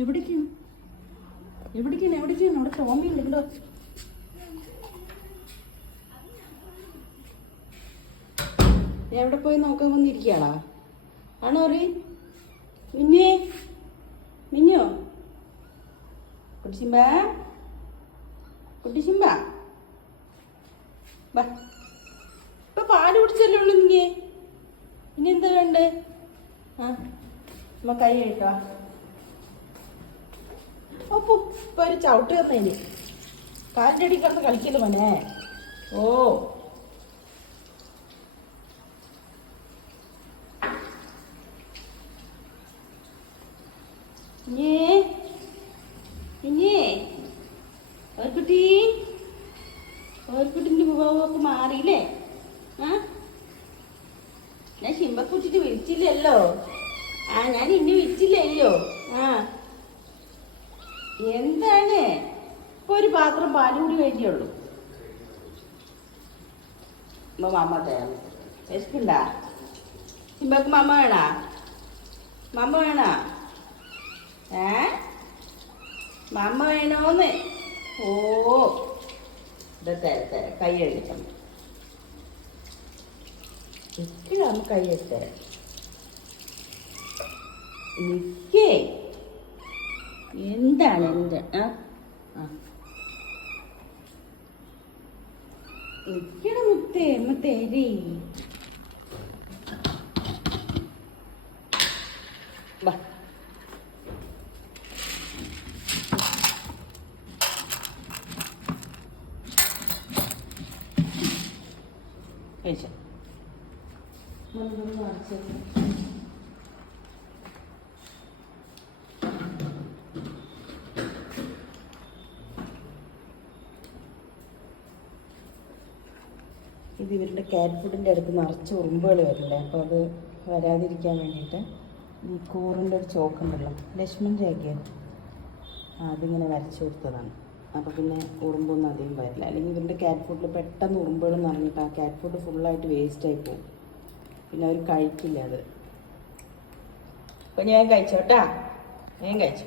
എവിടേക്കാണ് അവിടെ ടോമി ഉണ്ടോ? എവിടെ പോയി നോക്കാൻ വന്നിരിക്കുകയാണോ? ആണോ റീ? മിന്നോ കുട്ടിശിമ്പ ബാ. ഇപ്പൊ പാല് കുടിച്ചല്ലേ ഉള്ളു നീ. ഇനി എന്താ വേണ്ടേ? നമ്മ കൈ കഴിക്കാ. അപ്പൊ ഇപ്പൊ ഒരു ചവിട്ട് തന്നേന് കാലിൻ്റെ അടി കിടന്ന് കളിക്കല് മോനെ. ഓ ഓർക്കുട്ടിന്റെ മുഖമൊക്കെ മാറിയില്ലേ? ഞാൻ ശിമ്പക്കുട്ടിട്ട് വിളിച്ചില്ലല്ലോ. ഞാൻ ഇനി വിളിച്ചില്ലല്ലോ. എന്താണ് ഇപ്പൊ ഒരു പാത്രം പാല് കൂടി വേണ്ടിയുള്ളൂ. മാമ തയ്യാറ് വിശക്കുണ്ടാ? ശിമ്പക്ക് മാമ വേണോ? മാമ വേണോന്ന്? ഓ ഇതര കൈ കഴിക്കണം. ഇക്കിടാമ കൈ എടുത്തര നിക്കേ. എന്താണ് നിക്കട മുത്തേരി. വാ കഴിച്ചോ. ഇത് ഇവരുടെ ക്യാറ്റ് ഫുഡിൻ്റെ അടുത്ത് നിറച്ച് ഉറുമ്പുകൾ വരില്ലേ, അപ്പോൾ അത് വരാതിരിക്കാൻ വേണ്ടിയിട്ട് ഈ കൂറിൻ്റെ ഒരു ചോക്കുണ്ടല്ലോ, ലക്ഷ്മണൻ്റെ ഒക്കെ അതിങ്ങനെ വരച്ചു കൊടുത്തതാണ്. അപ്പോൾ പിന്നെ ഉറുമ്പൊന്നും അധികം വരില്ല. അല്ലെങ്കിൽ ഇവരുടെ ക്യാറ്റ് ഫുഡിൽ പെട്ടെന്ന് ഉറുമ്പുകൾ നിറഞ്ഞിട്ട് ആ ക്യാറ്റ് ഫുഡ് ഫുള്ളായിട്ട് വേസ്റ്റായി പോകും. പിന്നെ അവർ കഴിക്കില്ല അത്. അപ്പോൾ ഞാൻ കഴിച്ചോട്ടാ, ഞാൻ കഴിച്ചു.